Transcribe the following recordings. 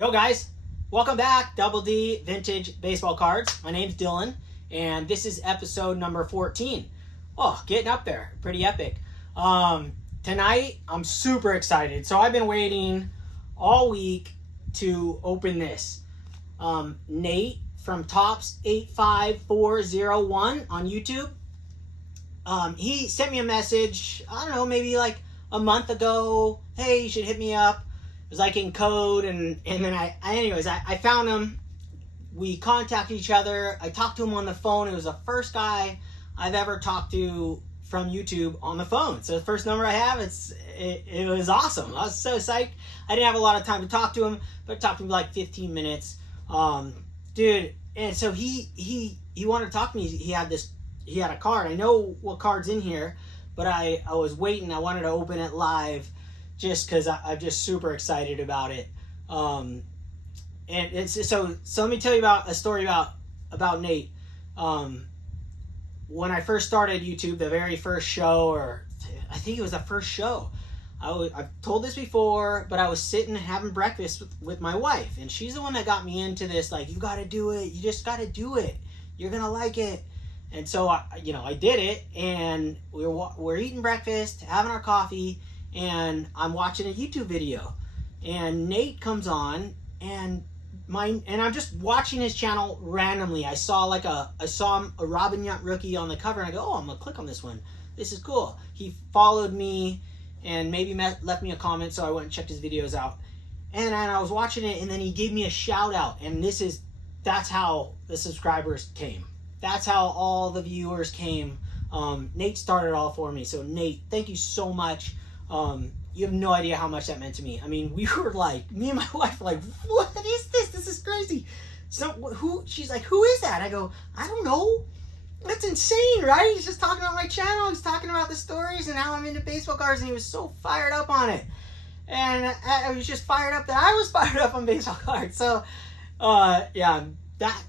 Yo guys, welcome back, Double D Vintage Baseball Cards. My name's Dylan, and this is episode number 14. Oh, getting up there, pretty epic. Tonight, I'm super excited. So I've been waiting all week to open this. Nate from Topps85401 on YouTube. He sent me a message, I don't know, maybe like a month ago. Hey, you should hit me up. It was like in code, and then I found him. We contacted each other. I talked to him on the phone. It was the first guy I've ever talked to from YouTube on the phone. So the first number I have, it was awesome. I was so psyched. I didn't have a lot of time to talk to him, but I talked to him for like 15 minutes. Dude, and so he wanted to talk to me. He had a card. I know what card's in here, but I was waiting. I wanted to open it live, just because I'm just super excited about it. And it's so let me tell you about a story about Nate. When I first started YouTube, the very first show, or I think it was the first show, I've told this before, but I was sitting having breakfast with my wife, and she's the one that got me into this, like, you got to do it. You just got to do it. You're going to like it. And so, I did it, and we're eating breakfast, having our coffee, and I'm watching a YouTube video, and Nate comes on, and I'm just watching his channel randomly. I saw a Robin Yount rookie on the cover, and I go, oh, I'm gonna click on this one. This is cool. He followed me and maybe left me a comment, so I went and checked his videos out. And I was watching it, and then he gave me a shout out, and that's how the subscribers came. That's how all the viewers came. Nate started it all for me. So Nate, thank you so much. You have no idea how much that meant to me. I mean, we were like, me and my wife were like, what is this? This is crazy. So she's like, who is that? I go, I don't know. That's insane, right? He's just talking about my channel. He's talking about the stories and how I'm into baseball cards, and he was so fired up on it. And I was just fired up that I was fired up on baseball cards. So, yeah, that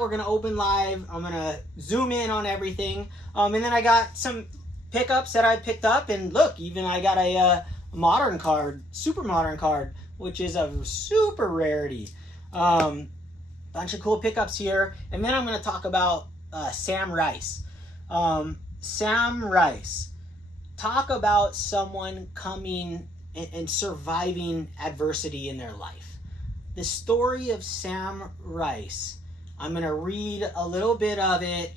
we're going to open live. I'm going to zoom in on everything. And then I got some pickups that I picked up, and look, even I got a modern card, super modern card, which is a super rarity. Bunch of cool pickups here, and then I'm going to talk about Sam Rice. Sam Rice, talk about someone coming and surviving adversity in their life. The story of Sam Rice, I'm going to read a little bit of it,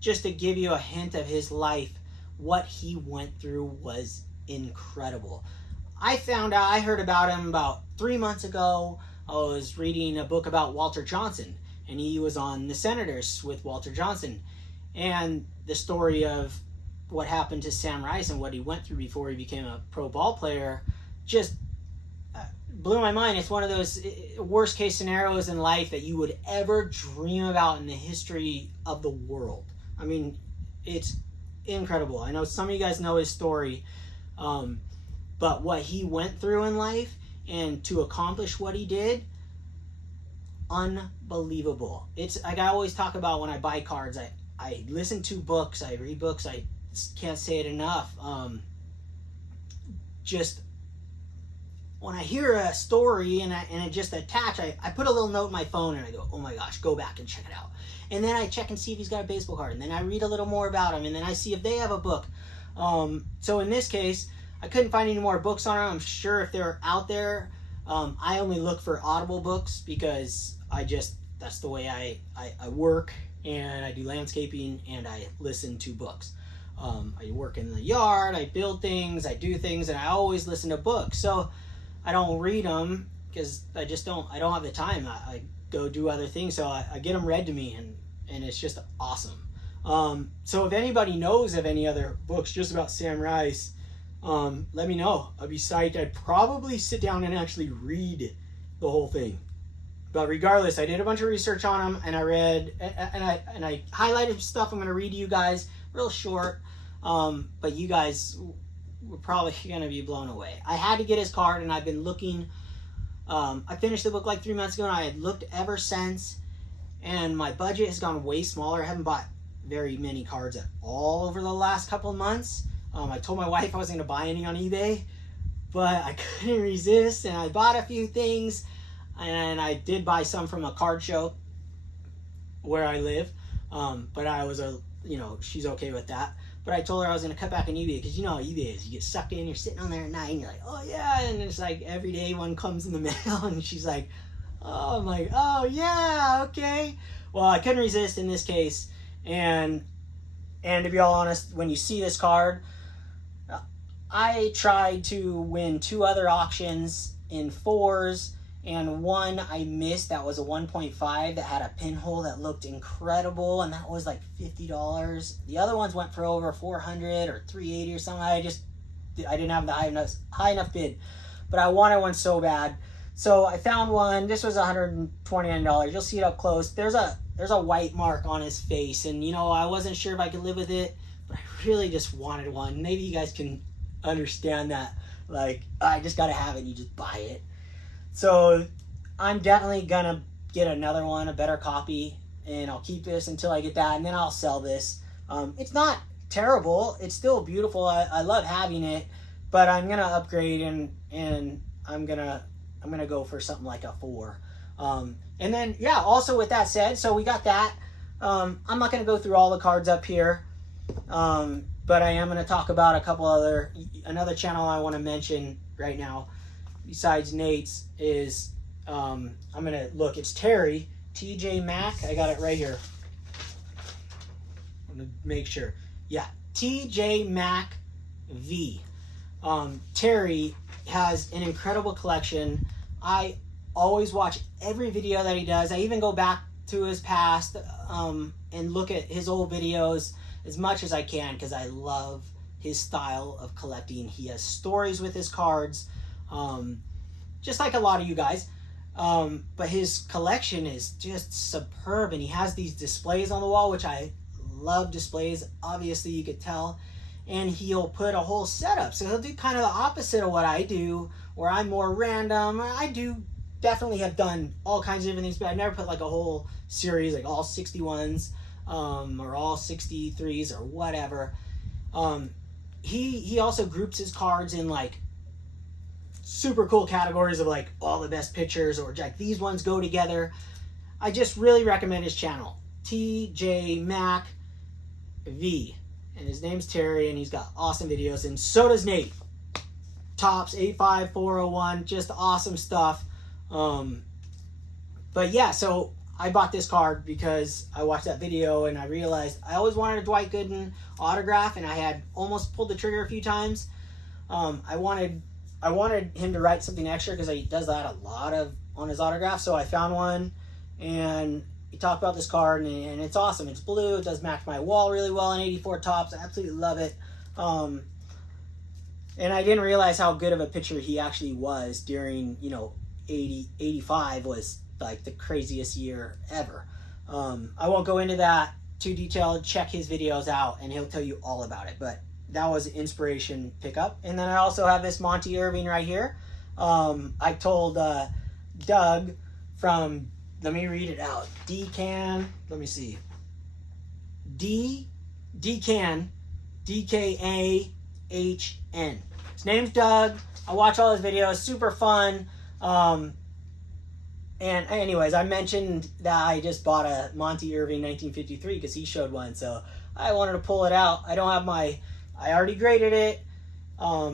just to give you a hint of his life. What he went through was incredible. I heard about him about 3 months ago. I was reading a book about Walter Johnson, and he was on the Senators with Walter Johnson. And the story of what happened to Sam Rice and what he went through before he became a pro ball player just blew my mind. It's one of those worst case scenarios in life that you would ever dream about in the history of the world. I mean, it's incredible. I know some of you guys know his story, but what he went through in life and to accomplish what he did, unbelievable. It's like I always talk about when I buy cards, I listen to books, I read books, I can't say it enough. Just when I hear a story and it just attach, I put a little note in my phone and I go, oh my gosh, go back and check it out. And then I check and see if he's got a baseball card. And then I read a little more about him. And then I see if they have a book. So in this case, I couldn't find any more books on him. I'm sure if they're out there, I only look for Audible books because that's the way I work, and I do landscaping and I listen to books. I work in the yard, I build things, I do things, and I always listen to books. So I don't read them because I don't have the time. I go do other things, so I get them read to me, and it's just awesome. So if anybody knows of any other books just about Sam Rice, let me know. I'd be psyched. I'd probably sit down and actually read the whole thing. But regardless, I did a bunch of research on him, and I read, and I highlighted stuff I'm going to read to you guys, real short, but you guys were probably going to be blown away. I had to get his card, and I've been looking. I finished the book like 3 months ago, and I had looked ever since, and my budget has gone way smaller. I haven't bought very many cards at all over the last couple of months. I told my wife I wasn't going to buy any on eBay. but I couldn't resist, and I bought a few things, and I did buy some from a card show where I live, but I was she's okay with that. But I told her I was going to cut back on eBay, because you know how eBay is. You get sucked in, you're sitting on there at night, and you're like, oh yeah, and it's like every day one comes in the mail, and she's like, oh, I'm like, oh yeah, okay. Well, I couldn't resist in this case, and to be all honest, when you see this card, I tried to win 2 other auctions in 4s, and one I missed that was a 1.5 that had a pinhole that looked incredible, and that was like $50. The other ones went for over 400 or 380 or something. I didn't have the high enough bid, but I wanted one so bad. So I found one. This was $129. You'll see it up close. There's a white mark on his face, and I wasn't sure if I could live with it, but I really just wanted one. Maybe you guys can understand that. Like, I just gotta have it, and you just buy it. So I'm definitely gonna get another one, a better copy, and I'll keep this until I get that, and then I'll sell this. It's not terrible. It's still beautiful. I love having it, but I'm gonna upgrade, and I'm gonna go for something like a 4. And then, yeah, also with that said, so we got that. I'm not going to go through all the cards up here, but I am going to talk about a couple another channel I want to mention right now, besides Nate's, is, I'm going to look, it's Terry, TJ Mac, I got it right here. I'm going to make sure. Yeah, TJ Mac V. Terry has an incredible collection. I always watch every video that he does. I even go back to his past and look at his old videos as much as I can, because I love his style of collecting. He has stories with his cards, just like a lot of you guys. But his collection is just superb, and he has these displays on the wall, which I love displays. Obviously, you could tell. And he'll put a whole setup. So he'll do kind of the opposite of what I do, where I'm more random. I do definitely have done all kinds of different things, but I've never put like a whole series, like all 61s or all 63s or whatever. He also groups his cards in like super cool categories of like all the best pictures, or like these ones go together. I just really recommend his channel, TJ Mac V. And his name's Terry, and he's got awesome videos, and so does Nate Topps85401. Just awesome stuff. But yeah, so I bought this card because I watched that video, and I realized I always wanted a Dwight Gooden autograph, and I had almost pulled the trigger a few times. I wanted him to write something extra, because he does that a lot on his autograph. So I found one, and he talked about this card, and it's awesome. It's blue. It does match my wall really well in 84 Topps. I absolutely love it. And I didn't realize how good of a pitcher he actually was during, 85 was like the craziest year ever. I won't go into that too detailed. Check his videos out, and he'll tell you all about it. But that was an inspiration pickup. And then I also have this Monty Irving right here. I told Doug from... Let me read it out. Let me see. DKAHN. His name's Doug. I watch all his videos. Super fun. And anyways, I mentioned that I just bought a Monty Irving 1953 because he showed one. So I wanted to pull it out. I already graded it.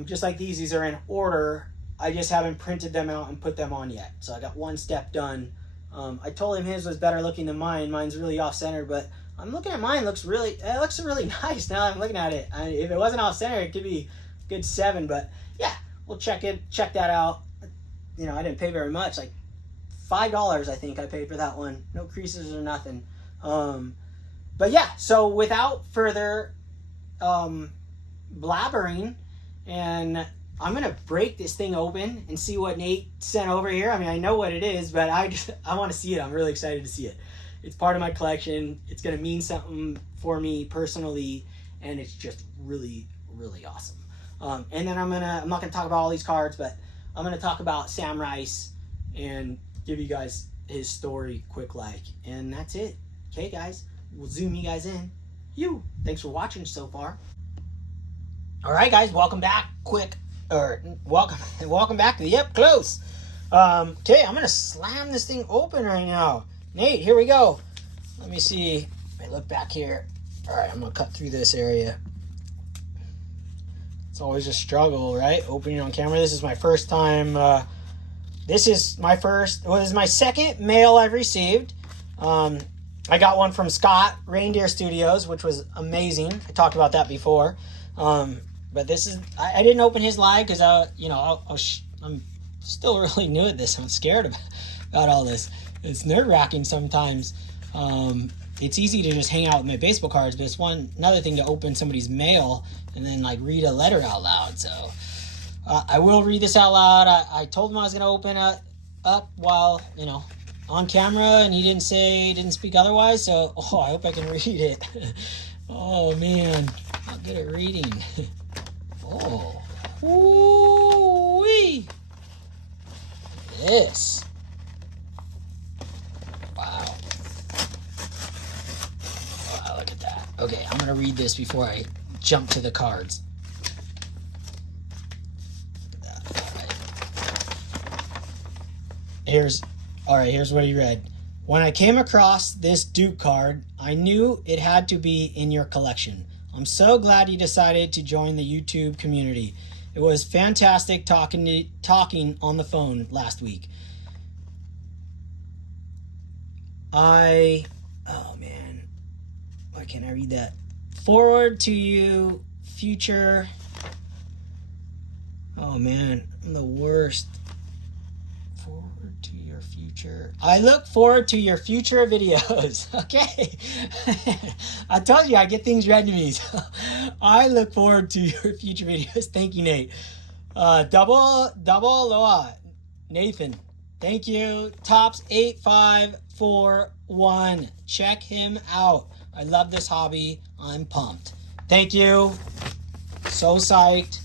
Just like these are in order. I just haven't printed them out and put them on yet. So I got one step done. I told him his was better looking than mine. Mine's really off-centered, but I'm looking at mine. It looks really nice now I'm looking at it. If it wasn't off-centered, it could be a good 7, but yeah, we'll check that out. I didn't pay very much, like $5 I think I paid for that one. No creases or nothing. But yeah, so without further blabbering, and I'm going to break this thing open and see what Nate sent over here. I mean, I know what it is, but I want to see it. I'm really excited to see it. It's part of my collection. It's going to mean something for me personally, and it's just really, really awesome. And then I'm not going to talk about all these cards, but I'm going to talk about Sam Rice and give you guys his story quick like. And that's it. Okay, guys. We'll zoom you guys in. Thanks for watching so far. All right, guys. Welcome back. Quick or welcome back to the Up Close. Okay, I'm gonna slam this thing open right now. Nate, here we go. Let me see. I look back here. All right, I'm gonna cut through this area. It's always a struggle, right? Opening on camera. This is my first time. This is my second mail I've received. I got one from Scott, Reindeer Studios, which was amazing. I talked about that before. But this is, I didn't open his live because I'm still really new at this. I'm scared about all this. It's nerve-wracking sometimes. It's easy to just hang out with my baseball cards, but it's another thing to open somebody's mail and then like read a letter out loud. So I will read this out loud. I told him I was going to open up while, on camera, and he didn't speak otherwise. So, I hope I can read it. Oh man, not good at reading. Oh, woo-wee. This. Wow. Wow, look at that. Okay, I'm gonna read this before I jump to the cards. Look at that. All right. Here's what he read. When I came across this Duke card, I knew it had to be in your collection. I'm so glad you decided to join the YouTube community. It was fantastic talking on the phone last week. Oh man, why can't I read that? Forward to you, future. Oh man, I'm the worst. Forward to your future. I look forward to your future videos. Okay. I told you I get things read to me. So I look forward to your future videos. Thank you, Nate. Double Loa. Nathan. Thank you. Topps85401. Check him out. I love this hobby. I'm pumped. Thank you. So psyched.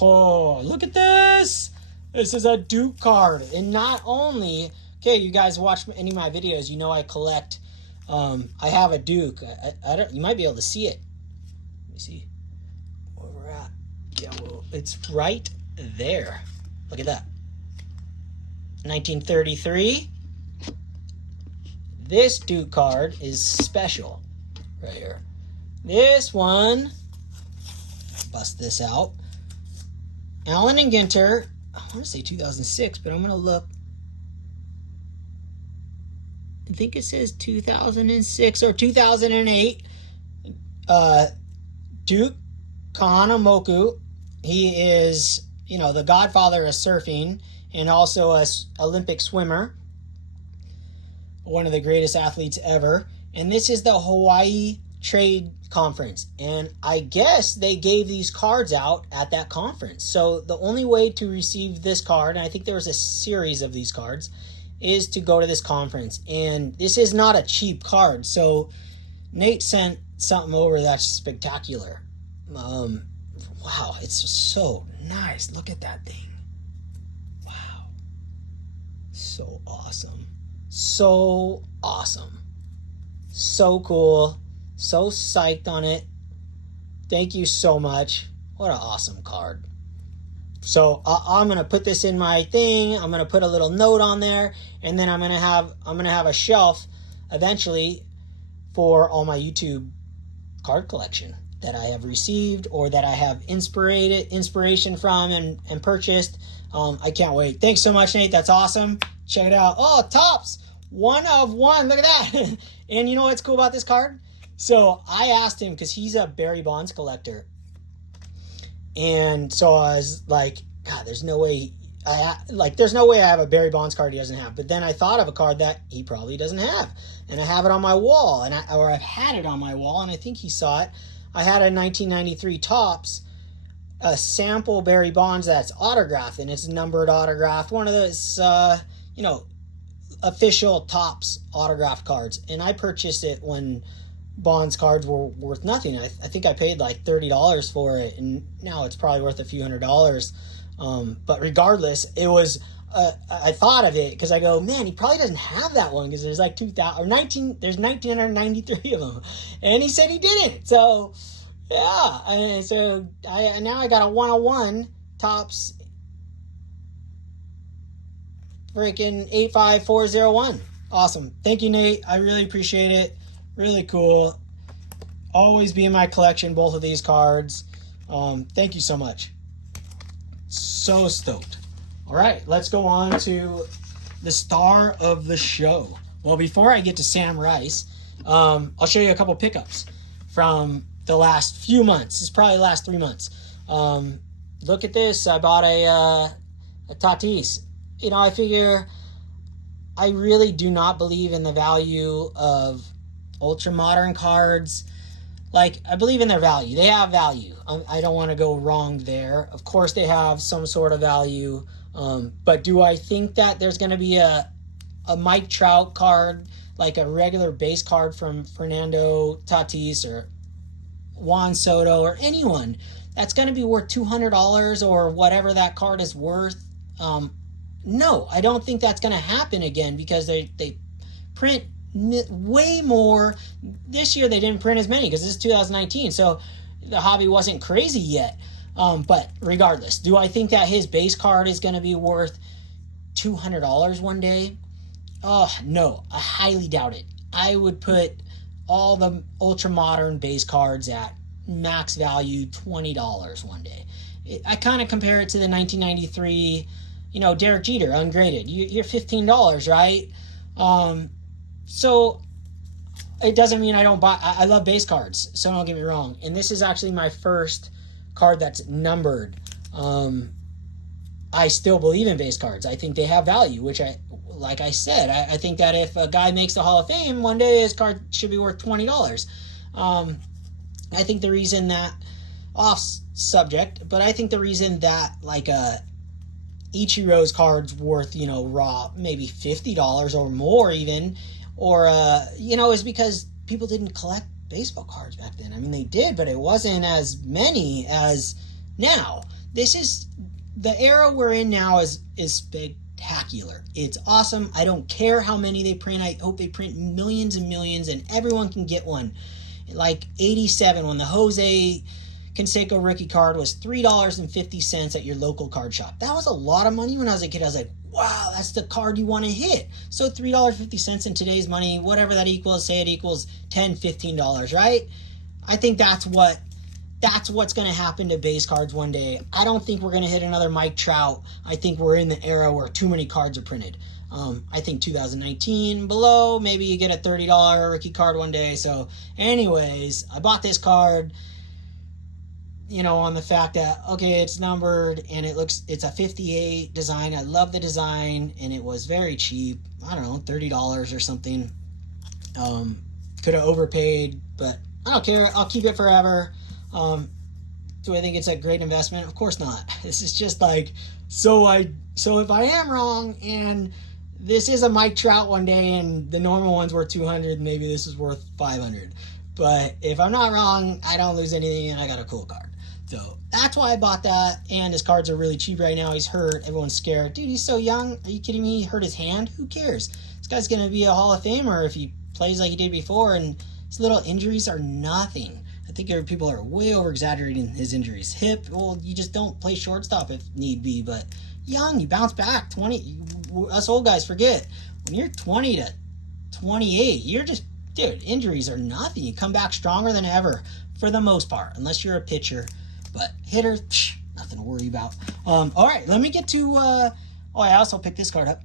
Oh, look at this. This is a Duke card. And not only, okay, you guys watch any of my videos, you know I collect, I have a Duke. I don't, you might be able to see it. Let me see where we're at. Yeah, well, it's right there. Look at that. 1933. This Duke card is special right here. This one, bust this out. Allen and Ginter, I want to say 2006, but I'm going to look. I think it says 2006 or 2008. Duke Kahanamoku. He is, the godfather of surfing and also an Olympic swimmer. One of the greatest athletes ever. And this is the Hawaii Trade Conference. And I guess they gave these cards out at that conference. So the only way to receive this card, and I think there was a series of these cards, is to go to this conference. And this is not a cheap card. So Nate sent something over that's spectacular. Wow, it's so nice. Look at that thing. Wow. So awesome. So awesome. So cool. So psyched on it. Thank you so much. What an awesome card. So I'm gonna put this in my thing. I'm gonna put a little note on there, and then I'm gonna have a shelf eventually for all my YouTube card collection that I have received or that I have inspiration from and purchased. I can't wait. Thanks so much, Nate. That's awesome. Check it out. Oh, Topps, 1 of 1. Look at that. And you know what's cool about this card? So I asked him, because he's a Barry Bonds collector. And so I was like, God, there's no way I have a Barry Bonds card he doesn't have. But then I thought of a card that he probably doesn't have. And I have it on my wall, or I've had it on my wall, and I think he saw it. I had a 1993 Topps, a sample Barry Bonds that's autographed, and it's numbered autographed. One of those, official Topps autographed cards. And I purchased it when Bonds cards were worth nothing. I think I paid like $30 for it, and now it's probably worth a few $100s. But regardless, it was. I thought of it because I go, man, he probably doesn't have that one because there's like 2,000 or 19. There's 1,993 of them, and he said he didn't. So yeah, and so now I got a 101 Topps freaking 85401. Awesome. Thank you, Nate. I really appreciate it. Really cool. Always be in my collection, both of these cards. Thank you so much. So stoked. All right, let's go on to the star of the show. Well, before I get to Sam Rice, I'll show you a couple pickups from the last few months. It's probably the last 3 months. Look at this. I bought a Tatis. You know, I figure I really do not believe in the value of ultra modern cards. Like, I believe in their value. They have value. I don't want to go wrong there. Of course, they have some sort of value. But do I think that there's going to be a Mike Trout card, like a regular base card from Fernando Tatis or Juan Soto or anyone, that's going to be worth $200 or whatever that card is worth? No, I don't think that's going to happen again, because they print way more. This year they didn't print as many because this is 2019, so the hobby wasn't crazy yet. But regardless, do I think that his base card is going to be worth $200 one day? Oh, no, I highly doubt it. I would put all the ultra modern base cards at max value $20 one day. I kind of compare it to the 1993, Derek Jeter, ungraded. You're $15, right? So it doesn't mean I don't buy. I love base cards, so don't get me wrong. And this is actually my first card that's numbered. I still believe in base cards. I think they have value, which like I said, I think that if a guy makes the Hall of Fame one day, his card should be worth $20. I think the reason that, off subject, but I think the reason that like Ichiro's card's worth, raw maybe $50 or more even, or is because people didn't collect baseball cards back then. I mean, they did, but it wasn't as many as now. This is the era we're in now is spectacular. It's awesome. I don't care how many they print. I hope they print millions and millions and everyone can get one. Like 87, when the Jose Canseco rookie card was $3.50 at your local card shop. That was a lot of money when I was a kid. I was like, wow, that's the card you want to hit. So $3.50 in today's money, whatever that equals, say it equals $10, $15, right? I think that's what's going to happen to base cards one day. I don't think we're going to hit another Mike Trout. I think we're in the era where too many cards are printed. I think 2019 below, maybe you get a $30 rookie card one day. So anyways, I bought this card, on the fact that, okay, it's numbered and it's a 58 design. I love the design and it was very cheap. I don't know, $30 or something. Could have overpaid, but I don't care. I'll keep it forever. Do I think it's a great investment? Of course not. This is just like, so if I am wrong and this is a Mike Trout one day and the normal one's worth $200, maybe this is worth $500. But if I'm not wrong, I don't lose anything and I got a cool card. So that's why I bought that. And his cards are really cheap right now. He's hurt. Everyone's scared. Dude, he's so young. Are you kidding me? He hurt his hand? Who cares? This guy's going to be a Hall of Famer if he plays like he did before. And his little injuries are nothing. I think people are way over exaggerating his injuries. Hip, well, you just don't play shortstop if need be. But young, you bounce back. 20, us old guys forget. When you're 20 to 28, you're just, dude, injuries are nothing. You come back stronger than ever for the most part, unless you're a pitcher. But hitters, nothing to worry about. All right, let me get to, I also picked this card up.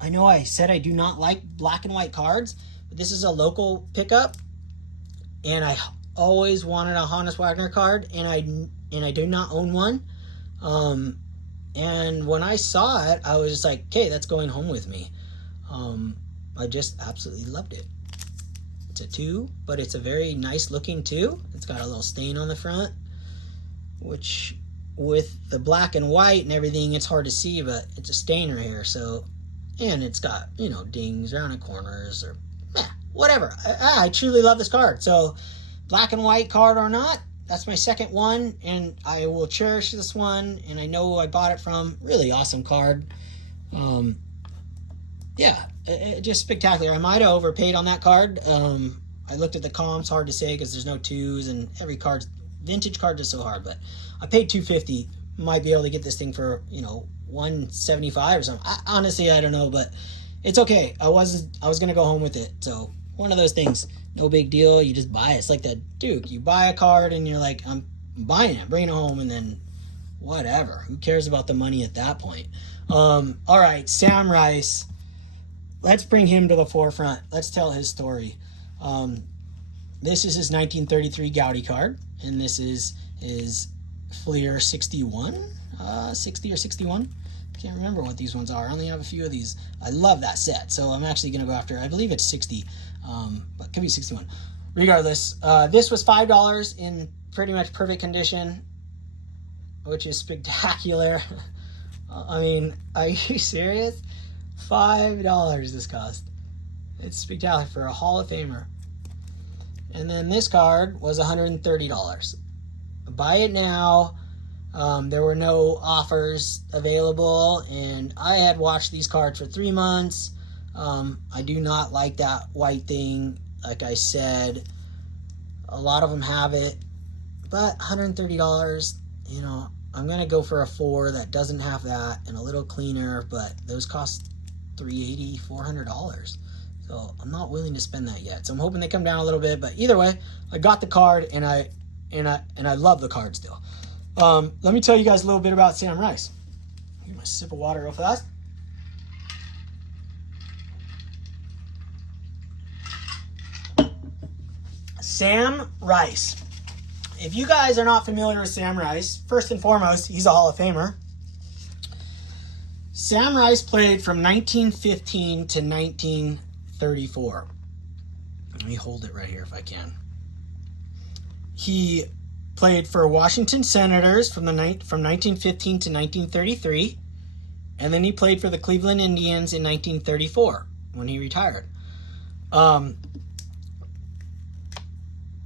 I know I said I do not like black and white cards, but this is a local pickup. And I always wanted a Honus Wagner card, and I do not own one. And when I saw it, I was just like, okay, that's going home with me. I just absolutely loved it. It's a 2, but it's a very nice looking 2. It's got a little stain on the front, which with the black and white and everything, it's hard to see, but it's a stain right here. So, and it's got, dings around the corners or whatever. I truly love this card. So black and white card or not, that's my second one, and I will cherish this one, and I know who I bought it from. Really awesome card. Just spectacular. I might have overpaid on that card. I looked at the comps, hard to say because there's no 2s, and every card's vintage card is so hard, but I paid $250 might be able to get this thing for, you know, $175 or something. Honestly, I don't know, but it's okay. I was going to go home with it. So one of those things, no big deal. You just buy it. It's like that Duke. You buy a card and you're like, I'm buying it, bringing it home, and then whatever. Who cares about the money at that point? All right, Sam Rice. Let's bring him to the forefront. Let's tell his story. This is his 1933 Gaudy card, and this is his Fleer 61, 60 or 61. Can't remember what these ones are. I only have a few of these. I love that set, so I'm actually going to go after, I believe it's 60, but it could be 61. Regardless, this was $5 in pretty much perfect condition, which is spectacular. I mean, are you serious? $5 this cost. It's spectacular for a Hall of Famer. And then this card was $130. Buy it now. There were no offers available, and I had watched these cards for 3 months. I do not like that white thing. Like I said, a lot of them have it, but $130, you know, I'm going to go for a 4 that doesn't have that and a little cleaner, but those cost $380, $400. So I'm not willing to spend that yet. So I'm hoping they come down a little bit, but either way, I got the card, and I love the card still. Let me tell you guys a little bit about Sam Rice. Get my sip of water real fast. Sam Rice. If you guys are not familiar with Sam Rice, first and foremost, he's a Hall of Famer. Sam Rice played from 1915 to 1934. Let me hold it right here if I can. He played for Washington Senators from 1915 to 1933, and then he played for the Cleveland Indians in 1934 when he retired.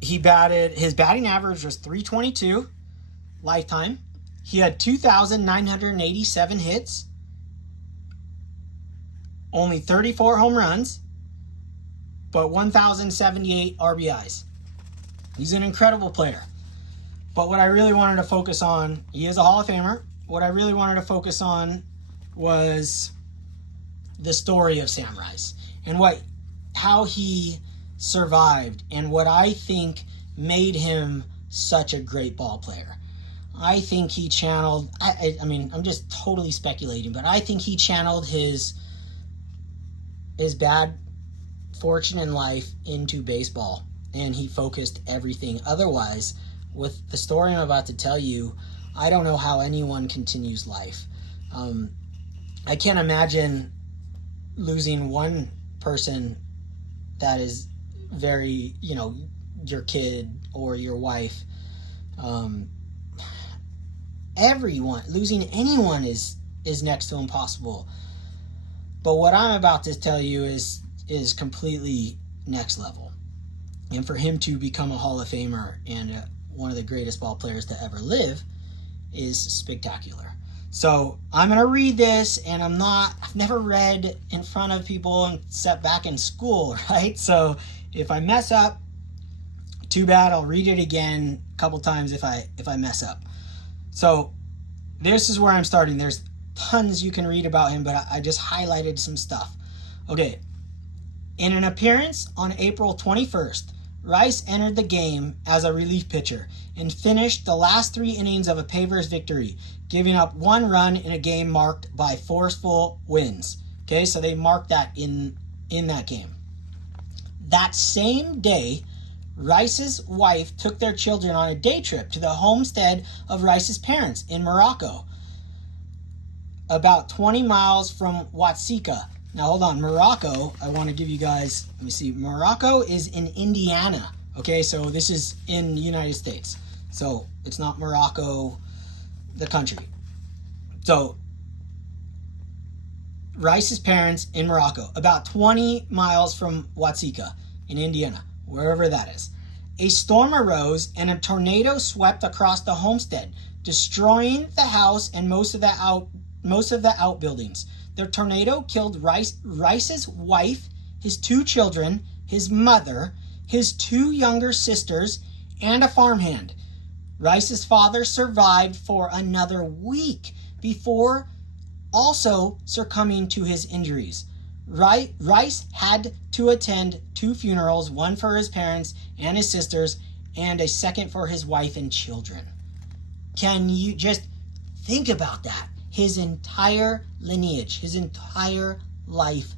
His batting average was .322 lifetime. He had 2,987 hits, only 34 home runs, but 1,078 RBIs. He's an incredible player. But what I really wanted to focus on, he is a Hall of Famer. What I really wanted to focus on was the story of Sam Rice and how he survived and what I think made him such a great ball player. I think he channeled, I mean, I'm just totally speculating, but I think he channeled his bad fortune in life into baseball, and he focused everything. Otherwise, with the story I'm about to tell you, I don't know how anyone continues life. I can't imagine losing one person that is very, you know, your kid or your wife. Losing anyone is next to impossible. But what I'm about to tell you is completely next level. And for him to become a Hall of Famer and one of the greatest ball players to ever live is spectacular. So I'm going to read this, and I've never read in front of people except back in school, right? So if I mess up, too bad. I'll read it again a couple times if I mess up. So this is where I'm starting. There's tons you can read about him, but I just highlighted some stuff. Okay. In an appearance on April 21st, Rice entered the game as a relief pitcher and finished the last 3 innings of a Pavers victory, giving up 1 run in a game marked by forceful winds. Okay, so they marked that in that game. That same day, Rice's wife took their children on a day trip to the homestead of Rice's parents in Morocco, about 20 miles from Watsika. Now, hold on. Morocco, I want to give you guys, let me see. Morocco is in Indiana. Okay, so this is in the United States. So it's not Morocco, the country. So Rice's parents in Morocco, about 20 miles from Watsika in Indiana, wherever that is. A storm arose and a tornado swept across the homestead, destroying the house and most of the outbuildings. The tornado killed Rice's wife, his 2 children, his mother, his 2 younger sisters, and a farmhand. Rice's father survived for another week before also succumbing to his injuries. Rice had to attend 2 funerals, one for his parents and his sisters, and a second for his wife and children. Can you just think about that? His entire lineage, his entire life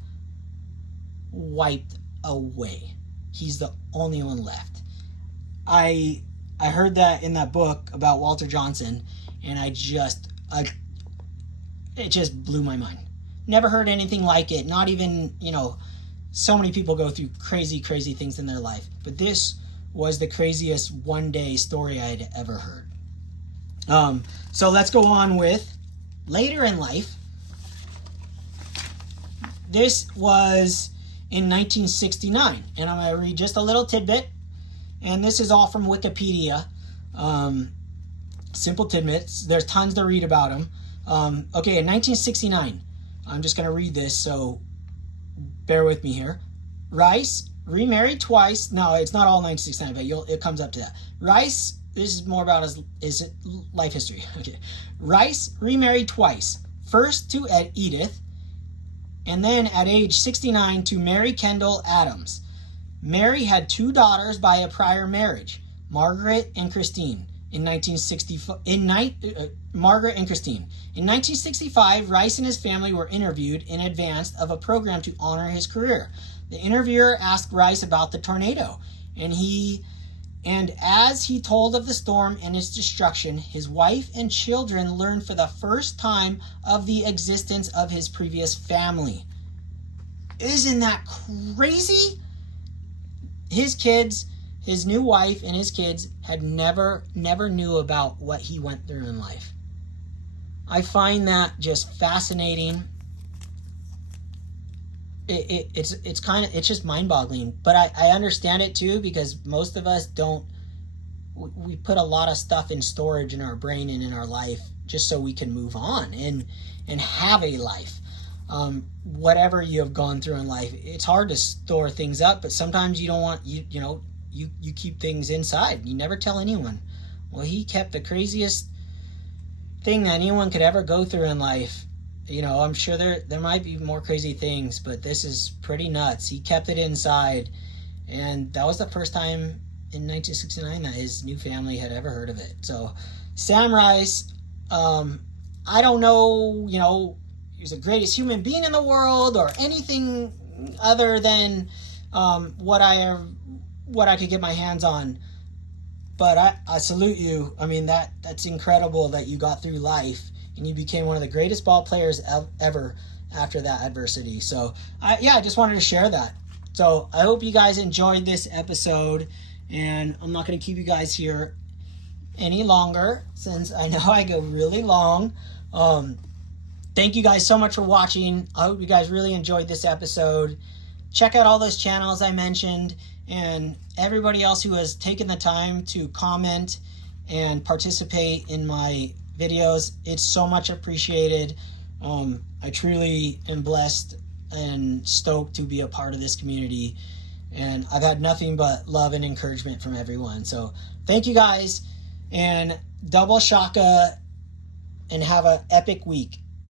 wiped away. He's the only one left. I heard that in that book about Walter Johnson, and it just blew my mind. Never heard anything like it. Not even, so many people go through crazy, crazy things in their life. But this was the craziest one-day story I had ever heard. So let's go on with later in life. This was in 1969. And I'm going to read just a little tidbit. And this is all from Wikipedia. Simple tidbits. There's tons to read about them. Okay, in 1969, I'm just going to read this, so bear with me here. Rice remarried twice. No, it's not all 1969, but it comes up to that. Rice, this is more about his life history. Okay. Rice remarried twice. First to Edith, and then at age 69 to Mary Kendall Adams. Mary had 2 daughters by a prior marriage, Margaret and Christine. In 1965, Rice and his family were interviewed in advance of a program to honor his career. The interviewer asked Rice about the tornado, and as he told of the storm and its destruction, his wife and children learned for the first time of the existence of his previous family. Isn't that crazy? His kids, his new wife and his kids had never knew about what he went through in life. I find that just fascinating. It's just mind-boggling, but I understand it too, because most of us we put a lot of stuff in storage in our brain and in our life just so we can move on and have a life. Whatever you have gone through in life, it's hard to store things up, but sometimes you don't want, you keep things inside. You never tell anyone. Well, he kept the craziest thing that anyone could ever go through in life. I'm sure there might be more crazy things, but this is pretty nuts. He kept it inside, and that was the first time in 1969 that his new family had ever heard of it. So Sam Rice, I don't know, he was the greatest human being in the world or anything other than what I could get my hands on. But I salute you. I mean, that's incredible that you got through life and you became one of the greatest ball players ever after that adversity. So, I just wanted to share that. So, I hope you guys enjoyed this episode, and I'm not going to keep you guys here any longer since I know I go really long. Thank you guys so much for watching. I hope you guys really enjoyed this episode. Check out all those channels I mentioned, and everybody else who has taken the time to comment and participate in my videos. It's so much appreciated. I truly am blessed and stoked to be a part of this community, and I've had nothing but love and encouragement from everyone. So thank you guys, and double shaka, and have an epic week.